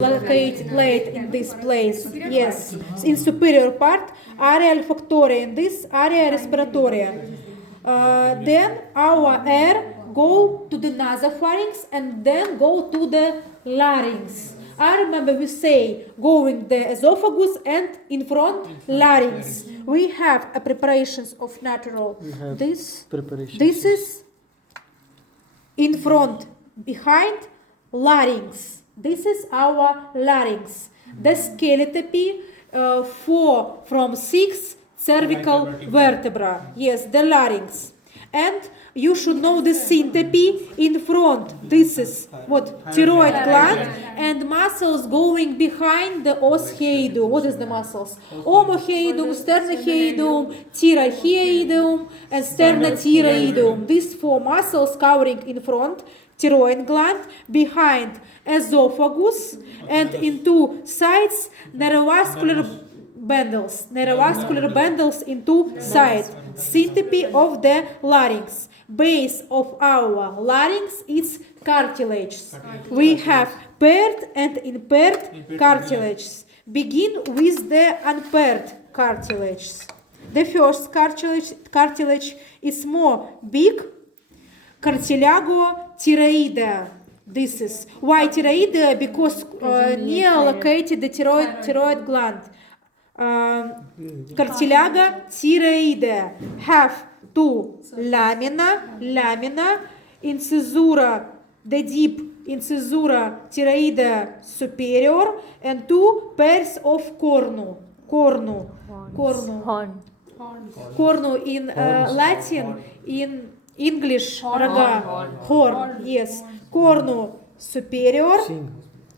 Locate in this place. Yes, in superior part, area olfactoria. In this area respiratoria. Then our air go to the nasopharynx and then go to the larynx. I remember we say going the esophagus and in front larynx. We have a preparations of natural. This is in front, behind larynx. This is our larynx. The skeletopy from 6 cervical vertebra. Yes, the larynx. And you should know the syncope in front. This is what thyroid gland and muscles going behind the os hiatum. What is the muscles? Omohiatum, sternohiatum, thyrohiatum, and sternothyroidum. These 4 muscles covering in front thyroid gland, behind esophagus, and in 2 sides neurovascular bundles in 2 sides. Syncope of the larynx. Base of our larynx is cartilage. We have paired and impaired cartilages. Begin with the unpaired cartilages. The first cartilage is more big, cartilago-thyroidea. This is why thyroidea, because near located the thyroid gland. Cartilago-thyroidea have 2 lamina, incisura, the deep incisura thyroidea superior, and 2 pairs of cornu in Latin, in English raga, horn, yes, cornu superior,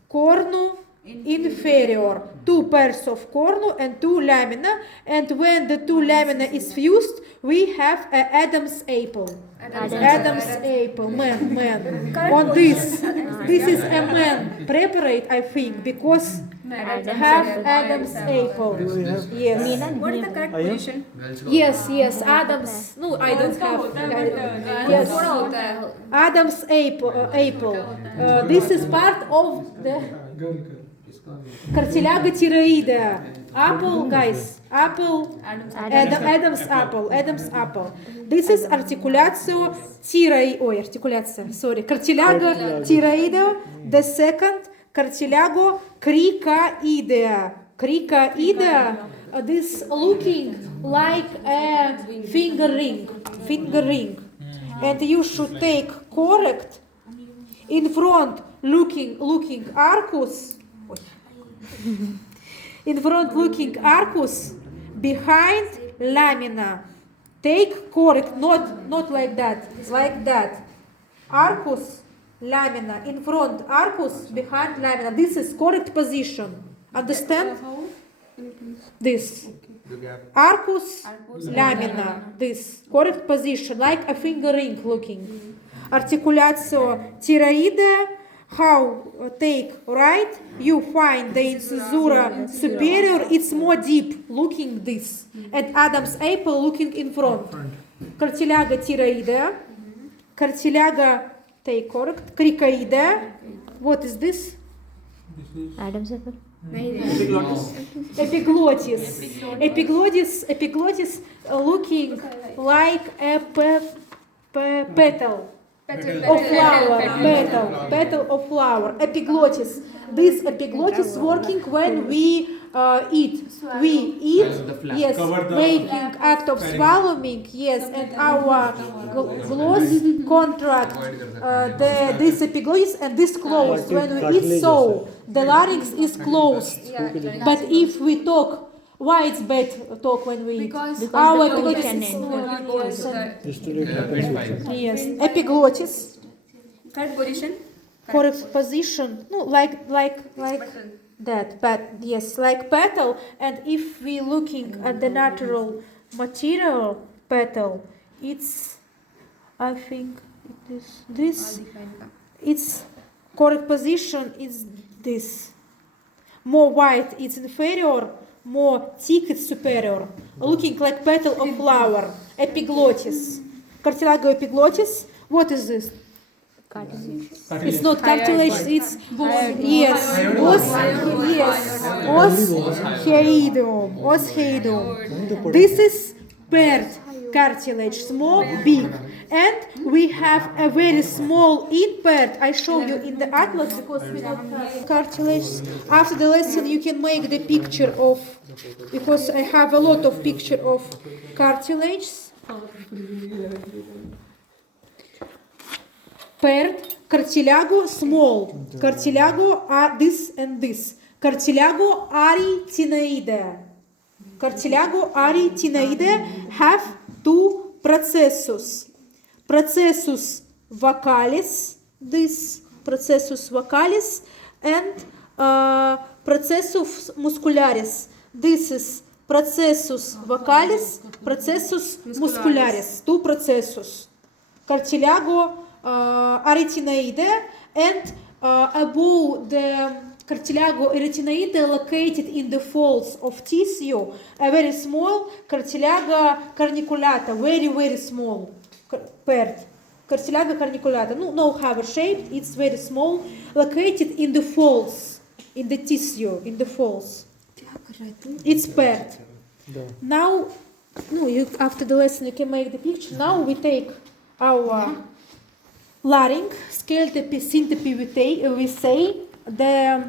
cornu inferior, 2 pairs of cornu and 2 lamina, and when the 2 lamina is fused, we have an Adam's apple. Adam's apple, man. On this is a man preparate, I think, because have Adam's apple. Yes. What is the correct position? Yes, Adam's. No, I don't have. Yes, Adam's apple. This is part of the cartilago-thyroidea. Apple, guys. Apple. Adam's apple. This is articulatio cartilago-thyroidea. The second cartilago-cricoidea. This looking like a finger ring. And you should take correct in front looking arcus. In front looking arcus, behind lamina. Take correct, not like that, Arcus, lamina, in front arcus, behind lamina. This is correct position. Understand? This. Arcus, lamina. This. Correct position, like a finger ring looking. Articulatio thyroidea. How take right? You find the incisura superior, it's more deep, looking this. And Adam's apple looking in front. Cartilago-thyroidea. Take correct. Cricoidea. What is this? Adam's apple. Epiglottis looking like a petal. Petal of flower. Epiglottis. This epiglottis working when we eat. We eat, yes, making act of swallowing, yes, and our gloss contract this epiglottis and this closed. When we eat, so the larynx is closed. But if we talk, why it's bad talk when we eat? Because our the epiglottis is yes, epiglottis. Correct position? Correct position. No, like that. But yes, like petal. And if we looking at the natural material petal, it's, I think it is this. Its correct position is this. More white, it's inferior. More thick, it's superior. Looking like petal of flower. Epiglottis. Cartilago-epiglottis. What is this? Cartilage. It's not cartilage, it's yes, osteoidum. This is paired cartilage, small, big, and we have a very small impaired. I show you in the atlas because we don't have cartilage. After the lesson, you can make the picture of, because I have a lot of picture of cartilage. Paired cartilago small, cartilago are this and this, cartilago arytenoide. Cartilago arytenoide have two processus. Processus vocalis, this processus vocalis, and processus muscularis. This is processus vocalis, processus muscularis, two processus. Cartilago arytenoide, and above the cartilago arytenoide located in the folds of tissue, a very small cartilago carniculata, very small, paired. Cartilago carniculata, no hover shaped, it's very small, located in the folds, in the tissue, in the folds. It's paired. Now, after the lesson you can make the picture. Now we take our larynx, scale syncope we say, the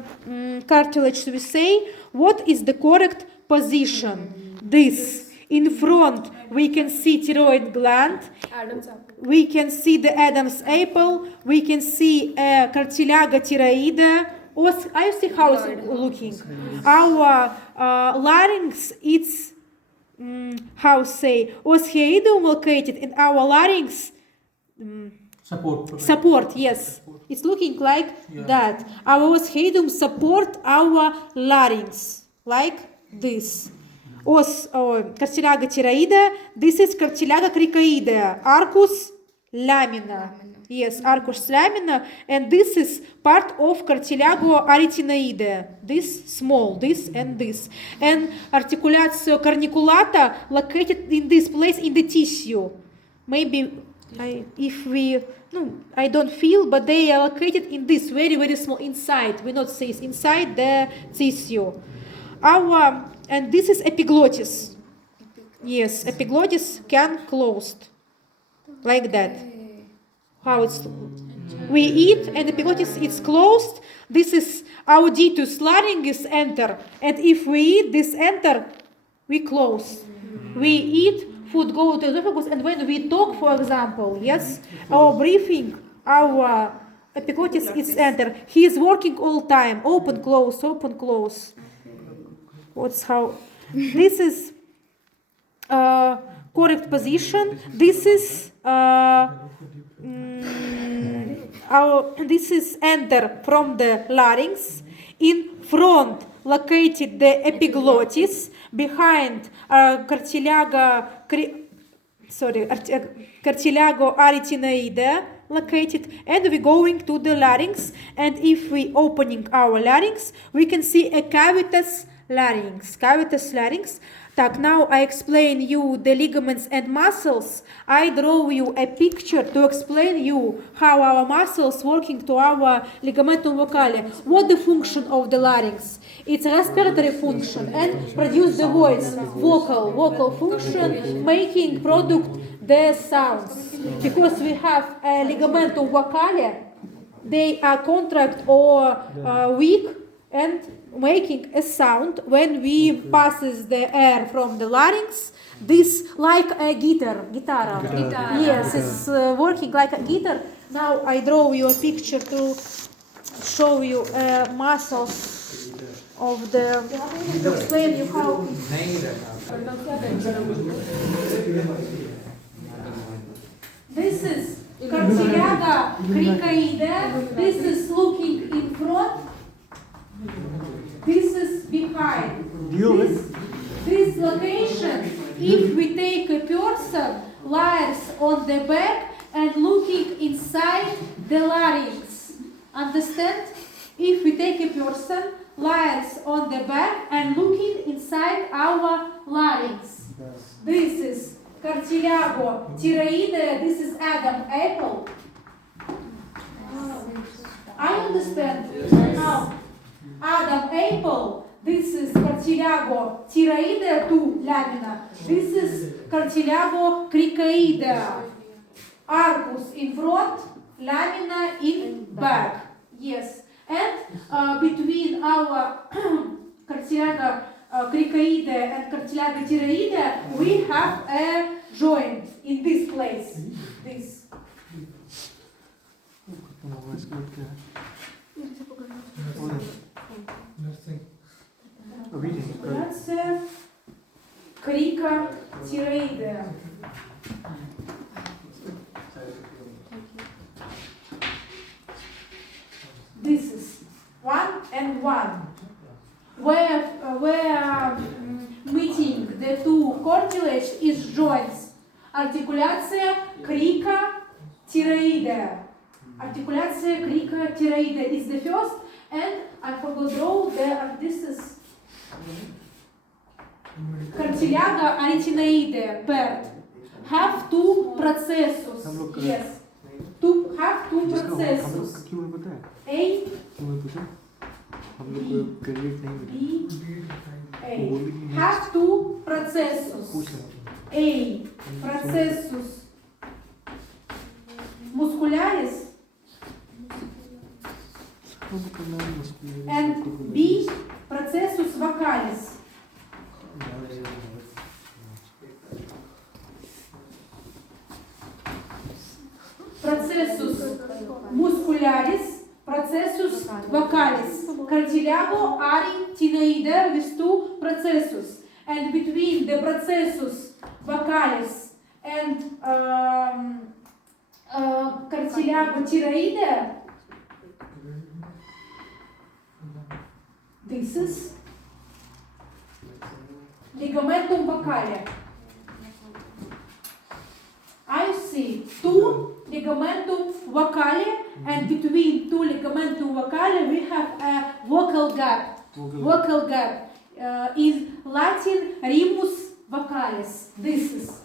cartilage we say, what is the correct position? This. In front we can see thyroid gland, Adam's apple. we can see the Adam's apple, we can see cartilago thyroide. I see how it's looking. Our larynx, it's osteoidum located in our larynx. Support, yes. It's looking like that. Our osteoidum support our larynx, like this. Cartilago thyroide, this is cartilago cricoide, arcus lamina. Yes, arcus lamina, and this is part of cartilago arytenoide. This small, this and this. And articulatio carniculata located in this place in the tissue. Maybe I don't feel, but they are located in this very small inside. We not say it's inside the tissue. And this is epiglottis. Yes, epiglottis can closed like that. How it's we eat and epiglottis is closed. This is auditus larynx enter, and if we eat this enter, we close. We eat, food go to the esophagus, and when we talk, for example, yes, our breathing, our epiglottis is enter. He is working all time, open, close, open, close. What's how? This is correct position. This is this is enter from the larynx. In front located the epiglottis. Behind cartilago arytenoide located, and we going to the larynx. And if we opening our larynx, we can see a cavitas larynx. Cavitas larynx. Now I explain you the ligaments and muscles. I draw you a picture to explain you how our muscles working to our ligamentum vocale. What the function of the larynx? It's respiratory function and produce the voice. Vocal function, making product the sounds. Because we have a ligamentum vocale, they are contract or weak and making a sound when we passes the air from the larynx. This like a guitar. Yes, it's working like a guitar. Now I draw you a picture to show you muscles of the, to explain you how. This is cartilago cricoide. This is looking in front. This is behind. This location, if we take a person, lies on the back and looking inside the larynx. Understand? If we take a person, lies on the back and looking inside our larynx. This is cartilago thyroide. This is Adam apple. I understand. Now, Adam apple. This is cartilago thyroidea to lamina. This is cartilago cricoidea. Arcus in front, lamina in back. Yes. And between our cartilago cricoidea and cartilago thyroidea, we have a joint in this place. This. Articulaция крикотироидea. This is 1 and 1. Where meeting the two cartilage is joints. Articulaция крикотироидea. Articulaция крикотироидea is the first, and I forgot to draw this is cartilago arytenoidea paired. Have two processus. Yes. Have two processus. A, B, A. Have two processus. A, processus muscularis, and B, processus vocalis. Processus muscularis, processus vocalis. Cartilago arytenoidea with two processus. And between the processus vocalis and cartilago thyroidea, this is ligamentum vocale. I see two ligamentum vocale, and between two ligamentum vocale we have a vocal gap. Vocal gap is Latin rimus vocalis. This is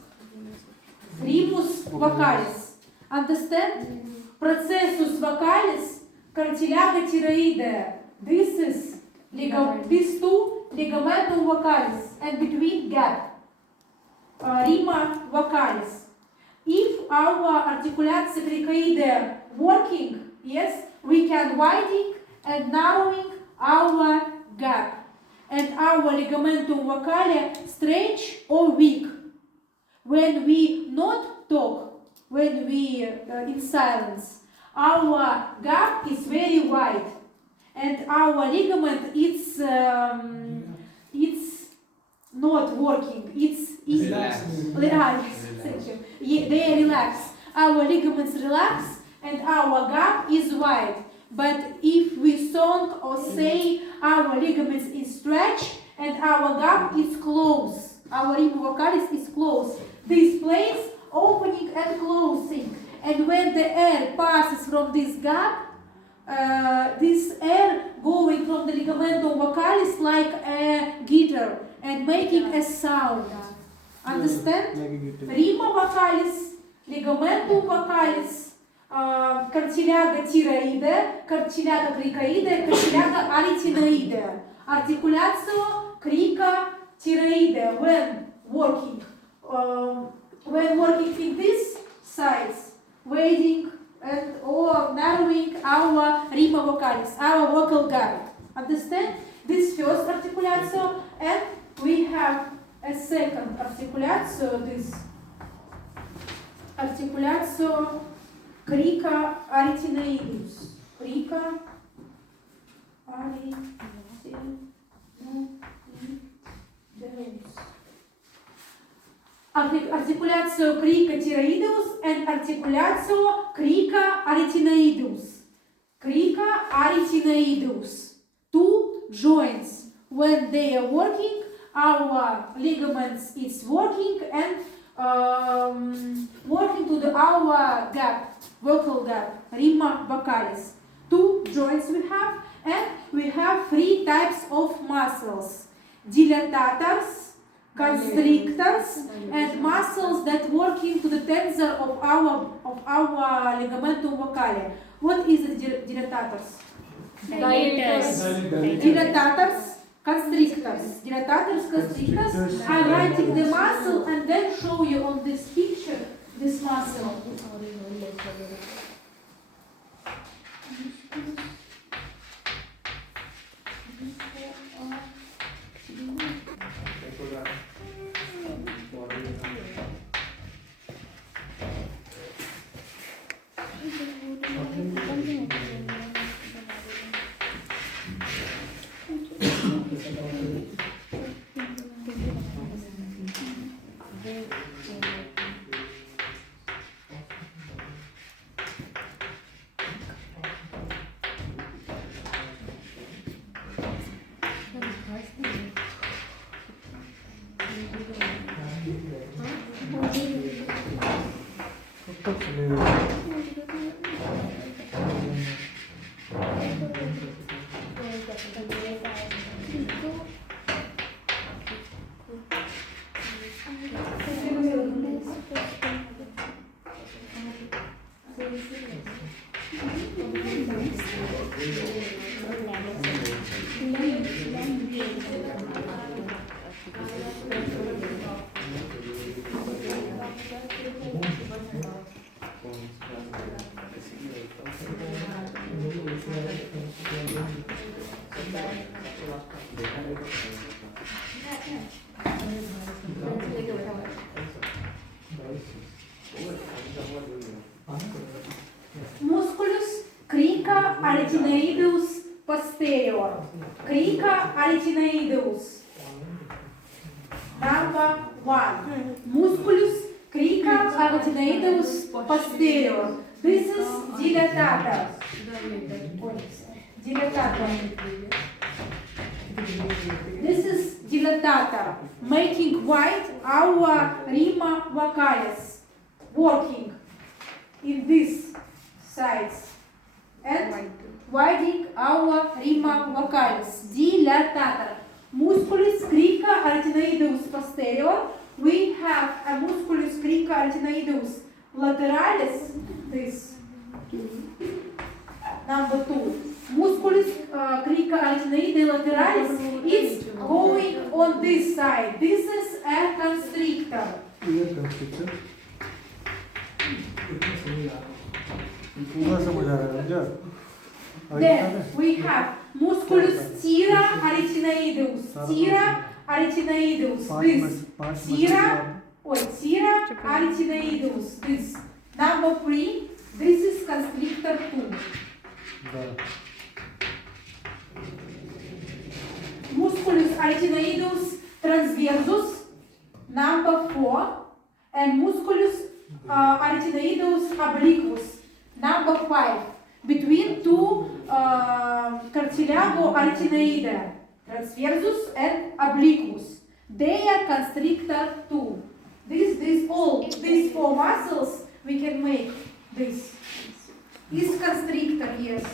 rimus vocalis. Understand? Processus vocalis, cartilago thyroidea. This is these two ligamentum vocalis, and between gap rima vocalis. If our articulatia cricoidea working, yes, we can widening and narrowing our gap, and our ligamentum vocale stretch or weak. When we not talk, when we in silence, our gap is very wide, and our ligament it's not working. It's easy. Thank you. Yeah, they relax. Our ligaments relax, and our gap is wide. But if we song or say, our ligaments is stretched and our gap is closed. Our rima vocalis is closed. This place opening and closing. And when the air passes from this gap, this air going from the ligamentum vocalis like a guitar and making a sound. Understand? Rima vocalis, ligamentum vocalis, cartilago thyroidea, cartilago cricoidea, cartilago arytenoidea. Articulatio cricothyroidea when working in this sides, widening and or narrowing our rima vocalis, our vocal gap. Understand? This first articulatio, and we have a second articulatio, this articulatio cricoarytenoideus. Articulatio cricothyroideus and articulatio cricoarytenoideus. Cricoarytenoideus. Two joints. When they are working, our ligaments is working and working to our gap, vocal gap, rima vocalis. Two joints we have, and we have three types of muscles: dilatators, constrictors, and muscles that working to the tensor of our ligamentum vocale. What is the dilatators? Dilators. Dilatators, constrictors. Dilatators, constrictors. I'm writing the muscle and then show you on this picture this muscle. Musculus crica arytenoideus posterior. Crica arytenoideus. Number 1. Musculus crica arytenoideus posterior. This is dilatator. Dilatator. This is dilatator, making wide our rima vocalis, working in this sides and widening our rima vocalis. Dilatator. Musculus crica arytenoideus posterior. We have a musculus crica arytenoideus lateralis. This. Number 2. Musculus crica arytenoideus lateralis is going on this side. This is a constrictor. पूरा समझ आ रहा है मुझे Then we have musculus tira arytenoideus. Tira arytenoideus. This. Tira arytenoideus. This. Number 3. This is constrictor 2. Musculus arytenoideus transversus. Number 4. And musculus arytenoideus obliquus. Number 5. Between two cartilago arytenoidea, transversus and obliquus. They are constrictor 2. These 4 muscles we can make this. Is constrictor, yes.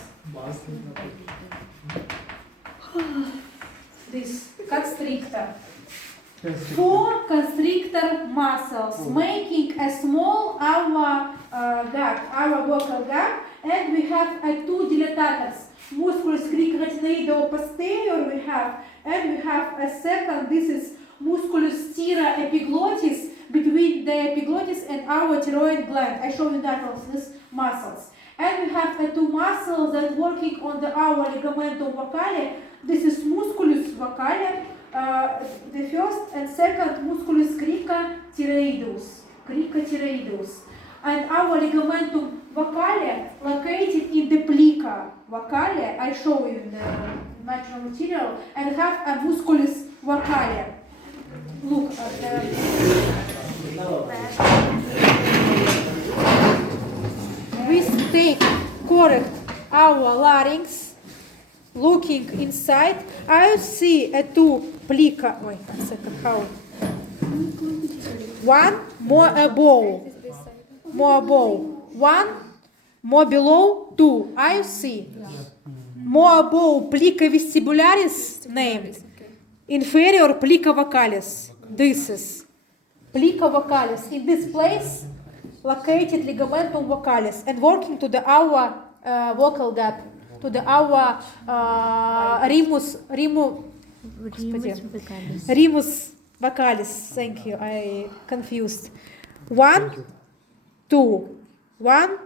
This constrictor. 4 constrictor muscles making a small gap, our vocal gap, and we have 2 dilatators. Musculus crica arytenoideus posterior we have, and we have a second. This is musculus tira epiglottis, between the epiglottis and our thyroid gland. I show you that of these muscles. And we have 2 muscles that working on our ligamentum vocale. This is musculus vocale. The first and second musculus crica thyroideus. And our ligamentum vocale located in the plica vocale. I show you in the natural material, and have a musculus vocale. Look at we take correct our larynx. Looking inside, I see 2 plica. Wait a second, how? 1 more above. 1 more below, 2. I see. More above plica vestibularis named. Inferior plica vocalis. This is plica vocalis. In this place, located ligamentum vocalis, and working to our vocal gap, to the our rimus vocalis. Thank you. I confused. 1, 2, 1,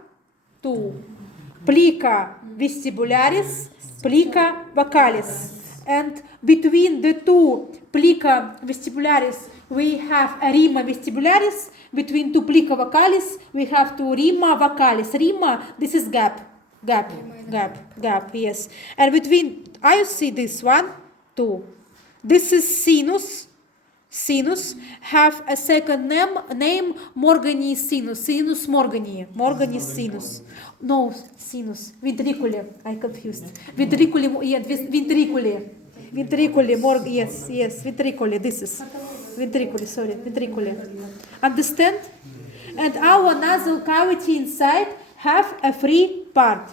2. Plica vestibularis, plica vocalis. And between the two plica vestibularis, we have a rima vestibularis. Between two plica vocalis, we have two rima vocalis. Rima, this is gap. Gap, yes. And between, I see this 1, 2. This is sinus. Sinus have a second name Morgani sinus. Sinus Morgani. Morgani sinus. No, sinus. Ventricule. I confused. Ventricule. Yeah, ventricule. Ventricule. Yes. Ventricule. This is ventricule. Sorry, ventricule. Understand? And our nasal cavity inside have a free part.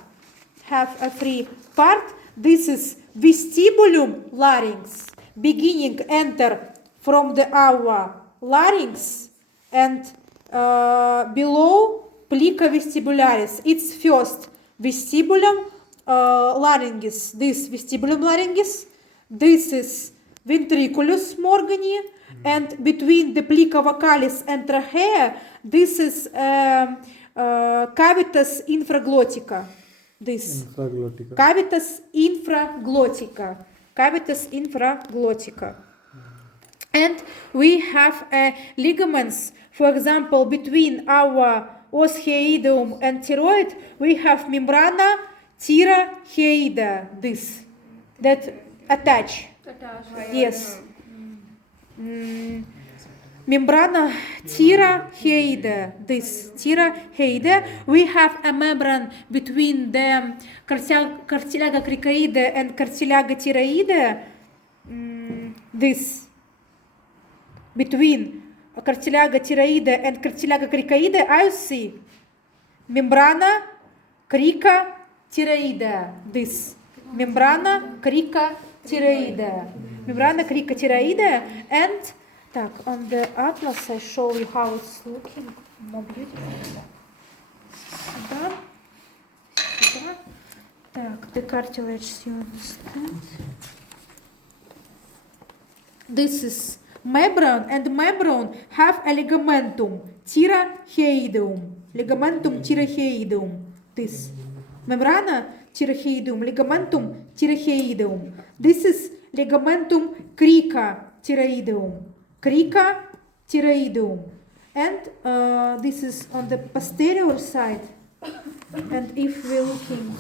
This is vestibulum larynx. Beginning enter from the our larynx and below plica vestibularis. It's first vestibulum laryngis. This vestibulum laryngis. This is ventriculus morgani. And between the plica vocalis and trachea, this is cavitas infraglottica. This cavitas infraglottica. And we have ligaments, for example, between our oscheideum and thyroid, we have membrana thyroidea, this, that attach. Yes. Membrana thyroidea, this thyroidea. We have a membrane between the cartilaga cricoidea and cartilaga thyroidea. This. Between cartilaga thyroidea and cartilaga cricoidea, I see membrana crica thyroidea. This membrana crica thyroidea. Membrana crica thyroidea. And on the atlas I show you how it's looking more beautiful. The cartilage, you understand? This is membrane, and membrane have a ligamentum thyroideum. Ligamentum thyroideum. This membrana thyroideum, ligamentum thyroideum. This is ligamentum crica thyroideum. Crica thyroideum. And this is on the posterior side. And if we're looking,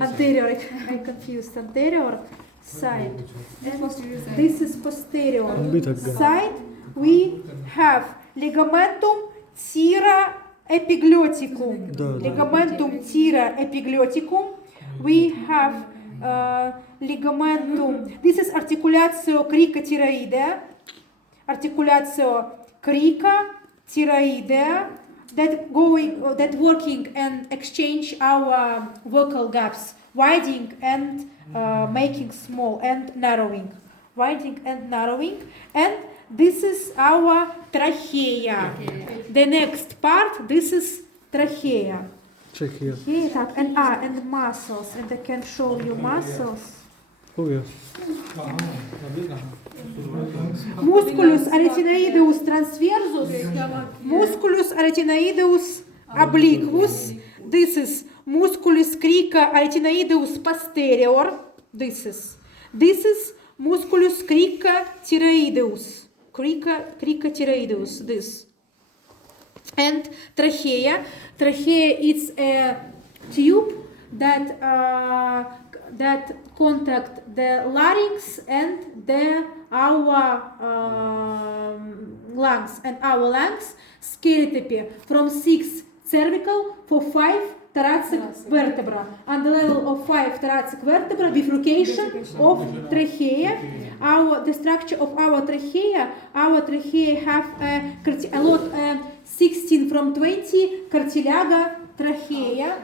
anterior. I confused. Anterior side. And this is posterior side. We have ligamentum thyroepigloticum. Ligamentum thyroepigloticum. We have ligamentum. This is articulatio crica thyroidea. Articulatio crica thyroidea. That working and exchange our vocal gaps, widening and making small and narrowing, widening and narrowing. And this is our trachea. The next part, this is trachea. Check here. And muscles, and I can show you muscles. Oh yes. Musculus aretinoideus transversus, musculus aretinoideus obliquus. This is musculus crica aretinoideus posterior. This is musculus crica thyroideus. Crica thyroideus. This. And trachea. Trachea is a tube that contact the larynx and our lungs. And our lungs scaleopy from 6 cervical for 5 thoracic vertebra. On the level of 5 thoracic vertebra, bifurcation of trachea. The structure of our trachea have a lot, 16 from 20 cartilaga trachea.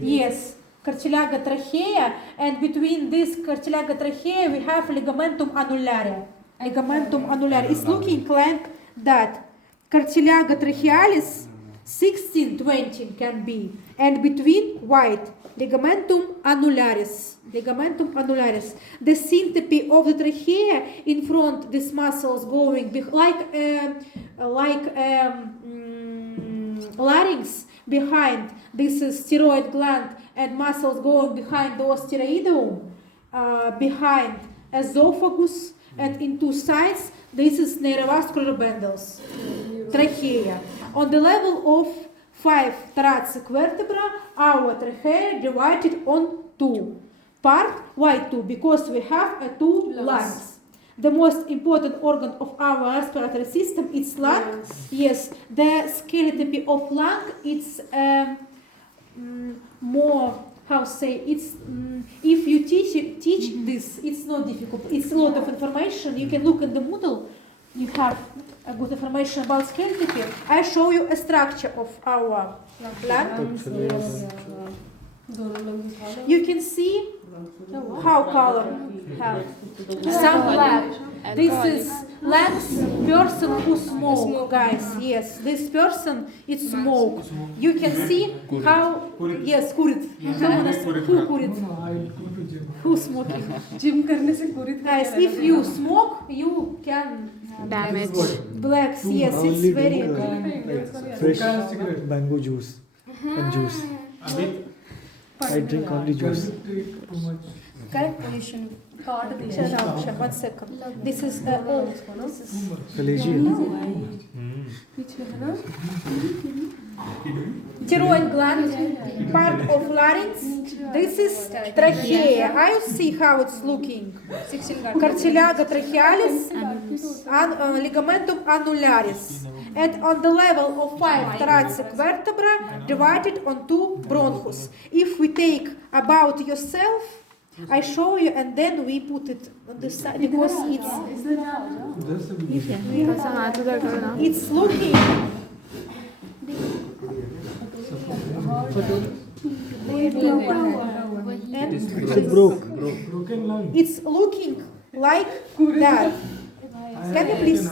Yes. Cartilaga trachea, and between this cartilaga trachea we have ligamentum annulare. Ligamentum annulare is looking like that. Cartilaga trachealis 16, 20 can be, and between wide, ligamentum annularis. Ligamentum annularis. The syncope of the trachea in front, these muscles going larynx behind. This is steroid gland and muscles going behind the osteroideum, behind esophagus, and in two sides. This is neurovascular bundles, trachea. On the level of 5 thoracic vertebra, our trachea divided on 2. Part, why 2? Because we have 2 lungs. The most important organ of our respiratory system is lung. Yes, the skeleton of lung, it's more, how say, it's if you teach this, it's not difficult. It's a lot of information. You can look in the Moodle. You have a good information about skeleton. I show you a structure of our lung. You can see how color have some black. This is lungs person who smoke, guys. Yes, this person is smoke. You can see how, yes, курит. Who курит? Who smoking? Guys, if you smoke, you can Damage. blacks. Yes, it's Only very. fresh mango juice and juice. I drink only juice. Okay? One second. This is old. Pelagian. Thyroid gland, part of larynx. This is trachea. I see how it's looking. Cartilago trachealis, ligamentum annularis. And on the level of 5 thoracic vertebra, divided on 2 bronchus. If we take about yourself, I show you, and then we put it on the side because it's looking. And It's broken lung. it's looking like that. Can you please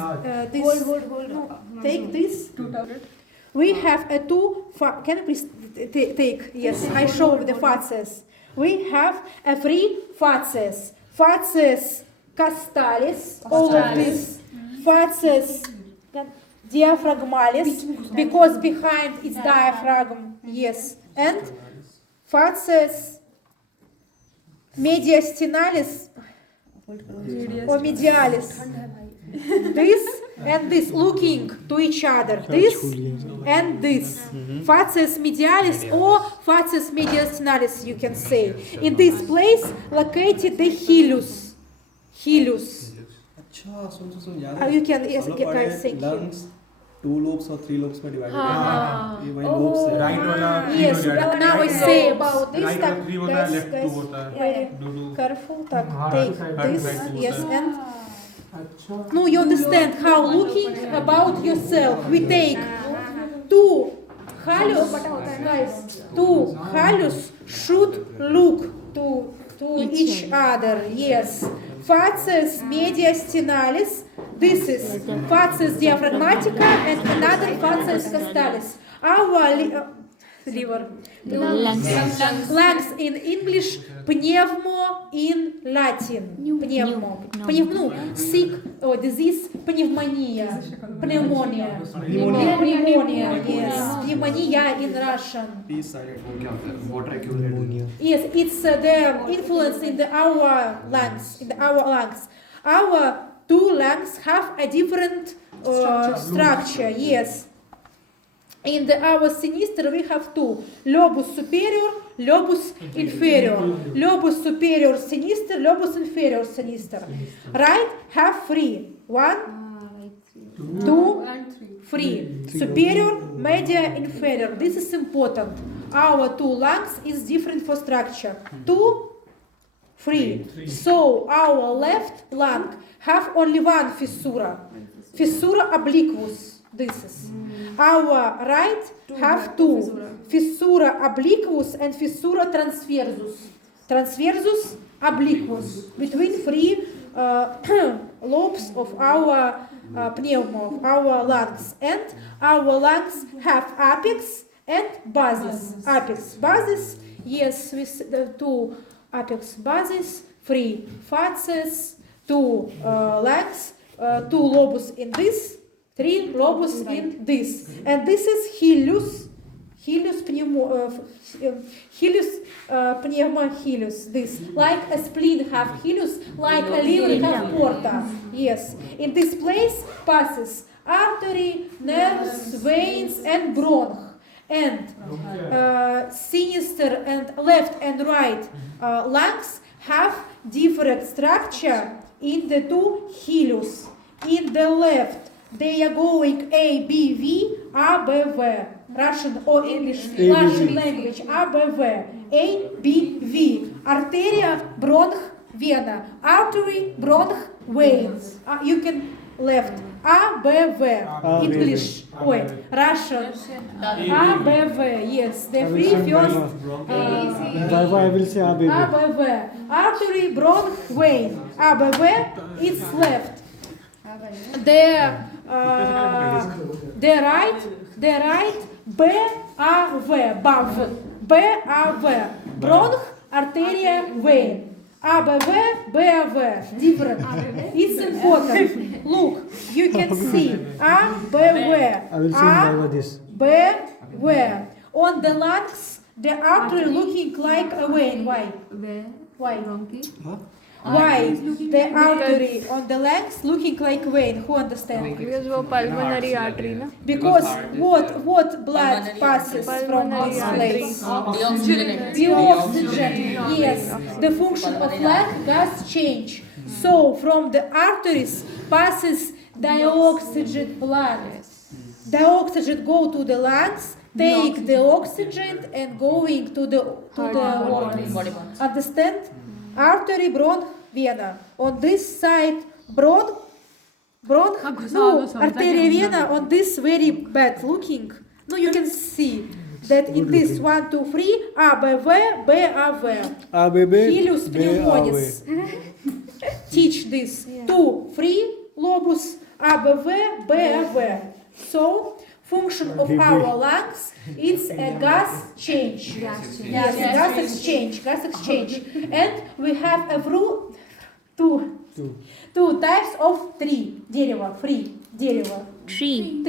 take this? We have a can you please take? Yes, I show the facies. We have a 3 facies. Facies castalis, all of this. Facies diaphragmalis, because behind its diaphragm, yes. And facies mediastinalis or medialis. This and this looking to each other. This and this. Facies medialis or facies mediastinalis, you can say. In this place located the hilus. Hilus. You can, yes, guys, thank you. Lungs, 2 lobes or 3 lobes में divided है। ये वही lobes है। Right वाला Yes, now I say about this. Right वाला 3 होता है, left 2 होता है। Very careful. Tak, हाँ, take side this. to side Yes, होता है। and no, you understand how looking about yourself. We take 2 halus, guys. 2 halus should look to each other. Yes. Facies mediastinalis. This is facies diaphragmatica and another facies castalis. Our liver. Lungs in English, pneumo in Latin. Pneumo. Sick or disease, pneumonia. Pneumonia. Pneumonia, yes. Pneumonia in Russian. Yes, it's the influence in our lungs. Our 2 lungs have a different structure. Yes. In our sinister we have 2: lobus superior, lobus inferior. Lobus superior sinister, lobus inferior sinister. Right? Have 3. 1, 2, 3. Superior, media, inferior. This is important. Our 2 lungs is different for structure. 2, 3. So our left lung have only 1 fissura. Fissura obliquus. This is. Our right have 2. Fissura obliquus and fissura transversus. Transversus obliquus. Between 3 lobes of our pneuma, of our lungs, and our lungs have apex and basis. Apex, basis, yes, with the two apex bases, 3 faces, 2 legs, 2 lobus in this, 3 lobus in this, and this is hilus, hilus pneuma hilus. This, like a spleen have hilus, like a liver have porta. Yes, in this place passes artery, nerves, veins, and bronch. And sinister and left and right lungs have different structure in the two hilus. In the left, they are going A, B, V, A, B, V. Russian or English, Russian language, A, B, V. A, B, V. Arteria, bronch, vena. Artery, bronch, veins. You can left. A, B, V. English. Wait, Russian. A, B, V. Yes, the three first. I will say ABB. A, B, V. Artery, bronch, vein. A, B, V. It's left. The right, B, A, V. Bav. B, A, V. Bronch, arteria, vein. A, B, V, B, A, V. Different. It's important. Look, you can see. A, B, V. I will say by this. B, V. On the lungs, the artery looking like a vein. Why? Why? Why the artery on the lungs looking like vein? Who understands? Because वो pulmonary artery ना. Because what blood passes from this place? The oxygen. Yes. The function of lung gas change. So from the arteries passes dioxygen blood. Dioxygen go to the lungs, take the oxygen and going to the organs. Understand? Artery, bronch, vena. On this side, bronch, no, arteria, vena. On this very bad looking. No, you can see that in this 1, 2, 3, A, B, V, B, A, V. ABB. Hilus pneumonis. Teach this. 2, 3 lobus, A, B, V, B, A, V. So, function of our lungs, it's a gas change. Yes, gas exchange. And we have a two types of tree, дерево, дерево. Tree.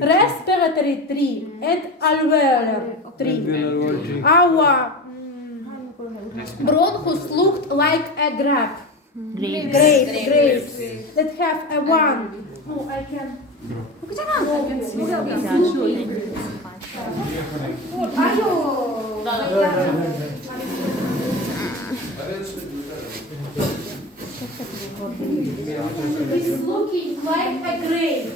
Respiratory tree and alveolar tree. Our bronchus looked like a grape. Grapes that have a one. No, I can. It's looking like a grape.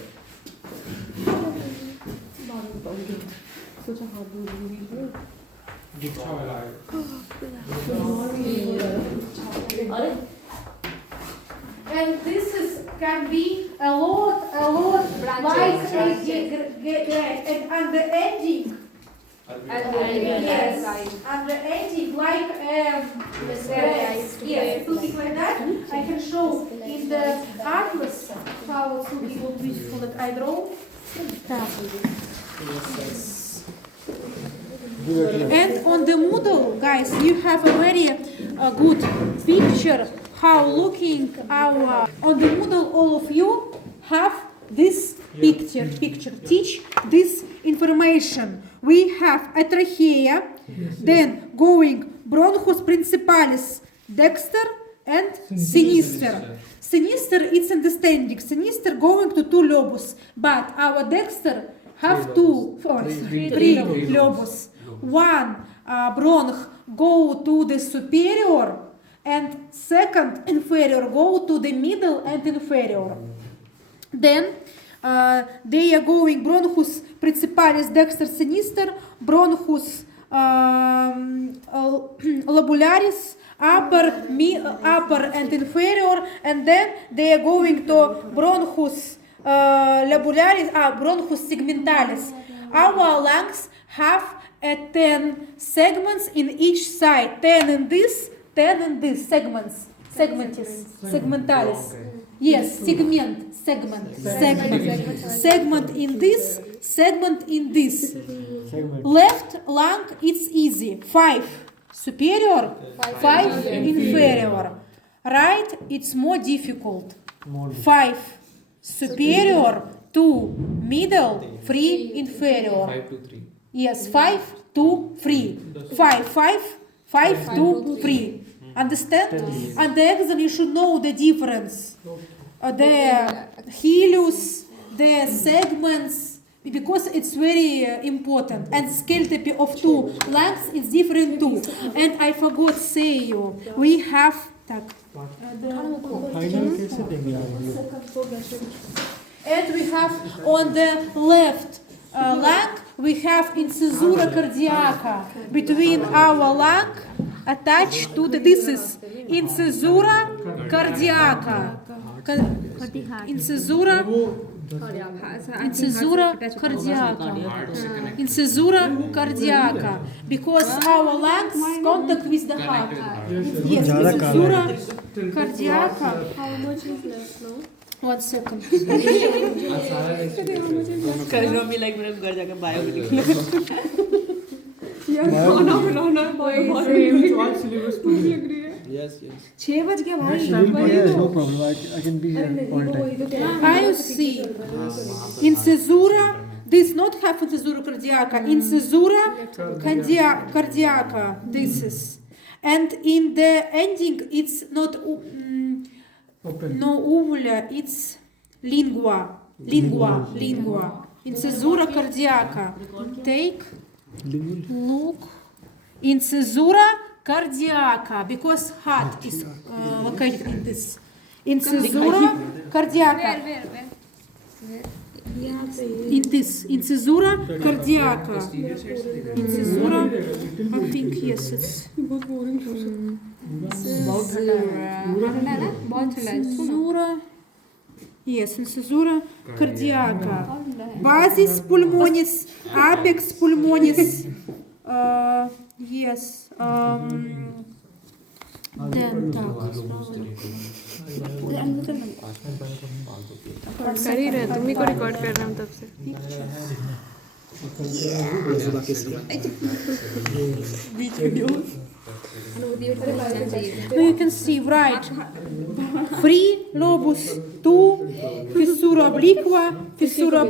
And this can be a lot like a grape. And on the ending, yes, on the ending like yes, something like that. I can show in the atlas how it's looking beautiful that I draw. And on the Moodle, guys, you have a very good picture how looking our on the Moodle. All of you have this picture. Teach this information. We have a trachea, then going bronchus principalis, dexter and sinister. Sinister, it's understanding. Sinister going to 2 lobus, but our dexter have 3 lobus. One bronch go to the superior, and second inferior go to the middle and inferior. Then they are going bronchus principalis, dexter, sinister, bronchus lobularis, upper and inferior, and then they are going to bronchus lobularis, bronchus segmentalis. Our lungs have 10 segments in each side, 10 in this segments. Segmentis. Segmentalis. Yes, segment. Segment in this, segment in this. Segment. Left lung, it's easy. 5 superior, 5 inferior. Right, it's more difficult. More. 5 superior, 2 middle, 3 inferior. 5 to 3. Yes, 5, 2, 3. 5, 2, 3. Understand? And the exam you should know the difference. The hilus, the segments, because it's very important. And scale type of 2 lengths is different too. And I forgot say you, we have так. Final case setting. And we have on the left lung, we have incisura cardiaca between our lung attached to the, this is incisura cardiaca. Incisura cardiaca. Incisura cardiaca. Because our lungs contact with the heart. Yes, incisura cardiaca. How much is left now? 1 second. Karina be like, "मेरे घर जाकर bio भी लिख लो." Yes, yes. 6 बज गया भाई. Schedule पर है, no problem. I can be here all time. I see. Incisura, this not have incisura cardiaca. Incisura cardiaca, this is. And in the ending, it's not Open. no uvula, it's lingua. Incisura cardiaca. Take, look. Incisura cardiaca, because heart is located in this. Incisura cardiaca. In this, incisura cardiaca. Incisura, I think, yes, it's. Incisura. Yes, incisura cardiaca. Basis pulmonis, apex pulmonis. Yes. Then कर ही रहे, तुम ही को record कर रहे हम तब से. now you can see, right? 3 lobus, 2 fissura obliqua, fissura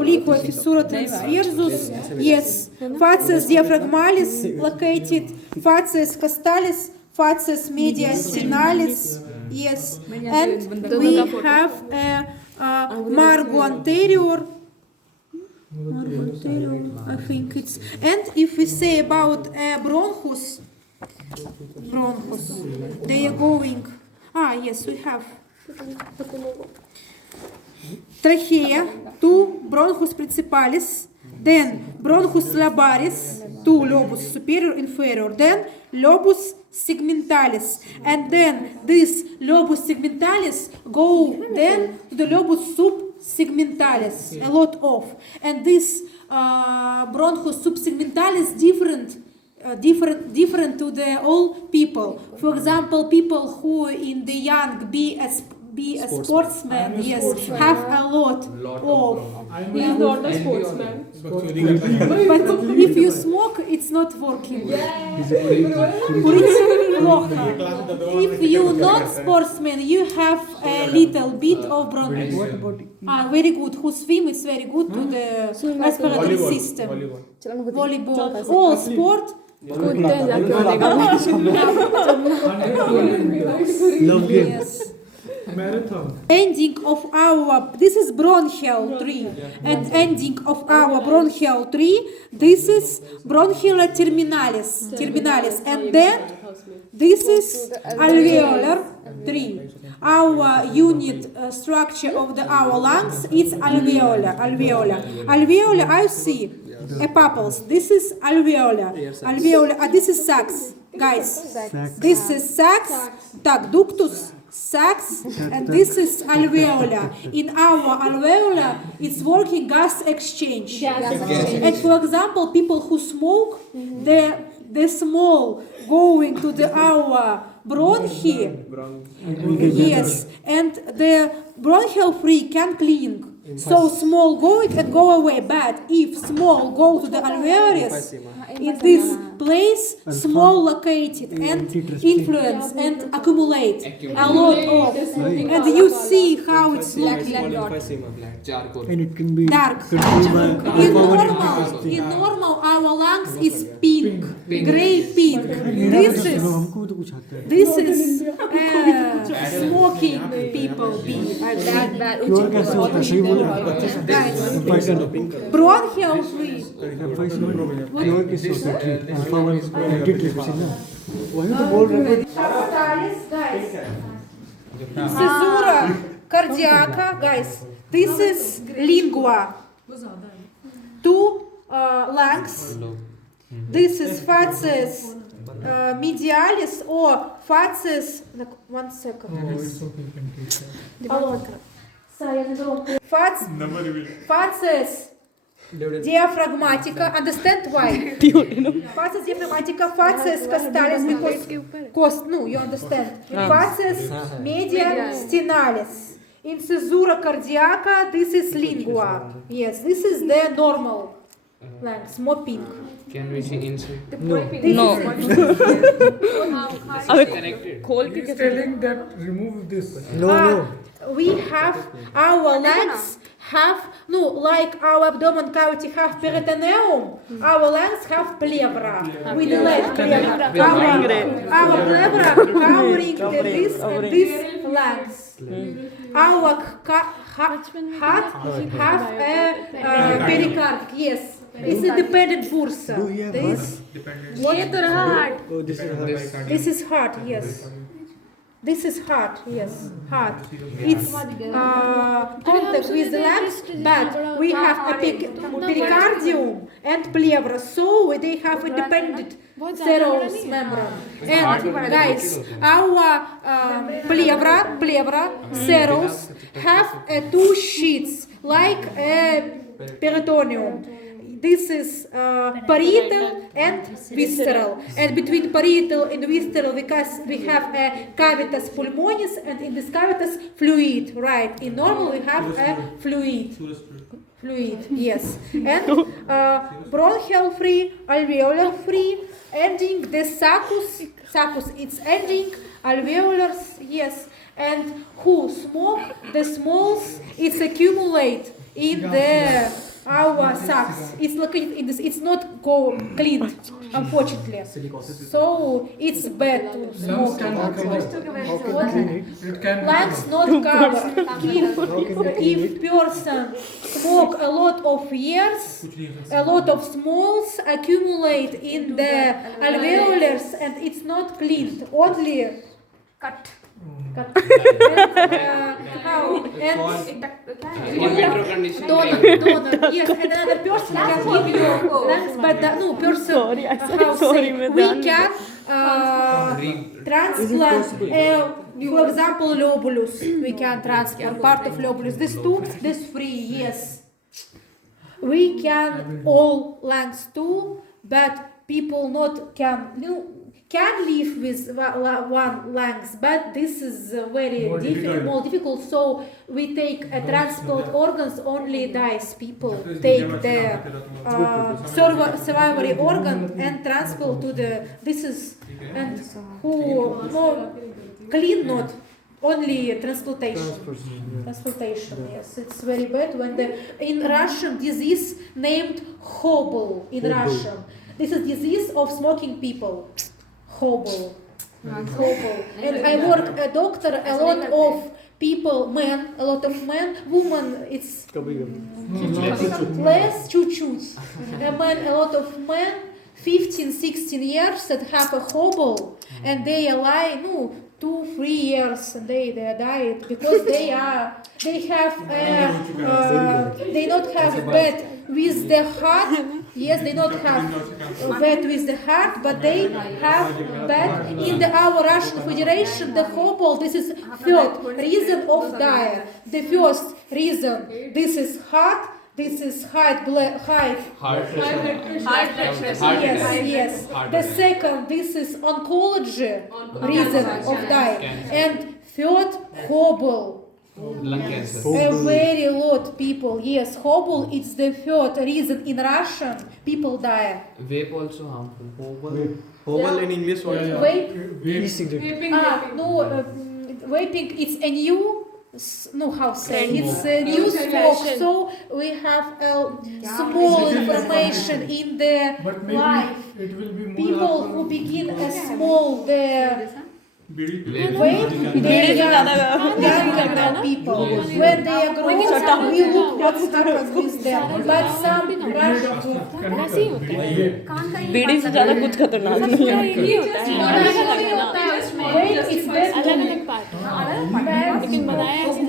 transversus. Yes, facies diaphragmalis located, facies costalis, facies mediastinalis. Yes, and we have a margo anterior. I think it's. And if we say about bronchus, they are going. Yes, we have trachea, 2 bronchus principalis, then bronchus labaris, 2 lobus superior inferior, then lobus segmentalis, and then this lobus segmentalis go then to the lobus subsegmentalis, a lot of, and this bronchus subsegmentalis different to the all people. For example, people who in the young be a sportsman, yes, have a lot of. He's not a sportsman. But if you smoke, it's not working. Курить плохо. If you not sportsman, you have a little bit of bronchus. Very good. Who swim is very good to the respiratory system. Volleyball. All sport. कूदते हैं जाके वालेगा. Love game. Yes. Marathon. Ending of our, this is bronchial tree, and ending of our bronchial tree, this is bronchial terminalis, and then this is alveolar tree. Our unit structure of our lungs is alveolar. I see a pupils. This is alveolar. This is sacs, guys. This is sacs. Так, ductus. Sacs, and this is alveolar. In our alveolar, it's working gas exchange. And for example, people who smoke, the small going to the our bronchi. Bronch. Yes, and the bronchial free can cling. So small go it and go away. But if small go to the alveolus, in this place, small located and influence and accumulate a lot of. And you see how it's Black looking. emphysema. Charcoal. And it can be Dark. controlled by In normal, our lungs is pink, gray pink. This is हमको तो कुछ आता है smoking people being like that. Cure कैसे होता है सही बोला Guys, एम्फाइसमा bronchial free. क्योर कैसे होता है अल्फा 1 एंटी ट्रिप्सिन ना वही तो बोल रहे थे Guys. Caesura cardiaca, guys. This is lingua. Two lungs. This is facies medialis or facies. One second. Facies diaphragmatica. Understand why? Facies diaphragmatica, facies costalis, because cost. No, you understand. Facies media stinalis. In caesura cardiaca, this is lingua. Yes, this is the normal lungs, more pink. Can we see inside? No. खोल के कैसे telling that remove this We have our lungs have like our abdomen cavity have peritoneum. Our lungs have pleura. We delete pleura. Our pleura covering this and this lungs. Our heart have a pericardium. Yes, it's independent bursa. This is heart. Yes. This is heart, yes, heart. It's contact with the lungs, but we have a pericardium and pleura, so they have independent serous membrane. And guys, our pleura, serous have two sheets like a peritoneum. This is parietal and visceral, and between parietal and visceral we have a cavitas pulmonis, and in this cavitas fluid. Right? In normal we have a fluid. Fluid, yes. And bronchial free, alveolar free, ending the succus. It's ending alveolars. Yes. And who smoke the smalls? It's accumulate in the our sacs. It's located in this. It's not cleaned, unfortunately. So it's bad to smoke. Lungs not covered. If person smoke a lot of years, a lot of smalls accumulate in the alveolars, and it's not cleaned. Only cut. Vitro condition. Donor. Yes, and another person can give you lungs, but we can transplant, for example, lobulus. We can transplant part of lobulus. This too, this free, yes. We can all lungs too, but people not can live with one lungs, but this is very more difficult. So we take transplant organs. Only dies people take the salivary organ and transplant to the. This is and who clean not. Only transplantation. Transplantation, yes. It's very bad when in Russian disease named Hobble in Russian. This is disease of smoking people. Hobble. Hobble. And I work a doctor, a lot of people, men, a lot of men, women, it's less, chut-chut. A lot of men, 15, 16 years that have a hobble, and they lie, 2-3 years, and they died because they not have bad with the heart. Yes, they not have bad with the heart, but they have bad in our Russian Federation. The hobble. This is third reason of diet. The first reason, this is heart. This is height. Heart pressure. Yes. The second, this is oncology reason of die. And third, Hobble. Lung cancer. A very lot people. Yes, Hobble. It's the third reason in Russian people die. Vape also harmful. Oval in English, what is that? Vape. E-cigarette. No, vaping. It's a new. No, how say? It's a new smoke. So we have small information in the life. It will be People who begin a small the vape, Vape. they are younger than people. When they are growing up, we look what's happened with them. But some Russian ऐसे ही होता है बीड़ी से ज्यादा कुछ खतरनाक नहीं है ये होता है vape is best अलग अलग पार्ट लेकिन बताया ऐसे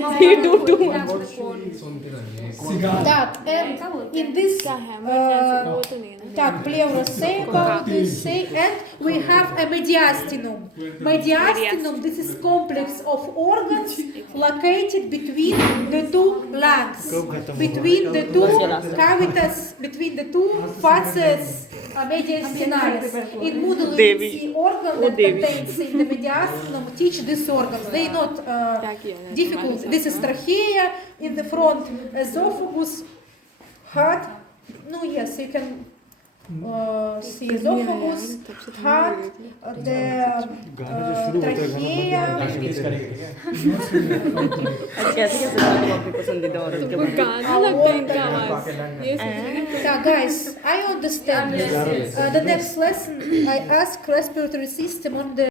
that. And in this क्या है मैं वो तो नहीं है ना так, Plevra say about this, say, and we have a mediastinum. Mediastinum, this is complex of organs located between the two lungs, between the two cavities, between the two facies mediastinalis. In Moodle, you see organ that contains in the mediastinum, teach these organs. They not difficult. This is trachea in the front, esophagus, heart. No, yes, you can see esophagus, heart, the trachea. कैसे कैसे लोग अपनी पसंदीदा और उनके तुमको गाना लगता है इनका आवाज ये Yeah, guys, I understand. The next lesson, I ask respiratory system on the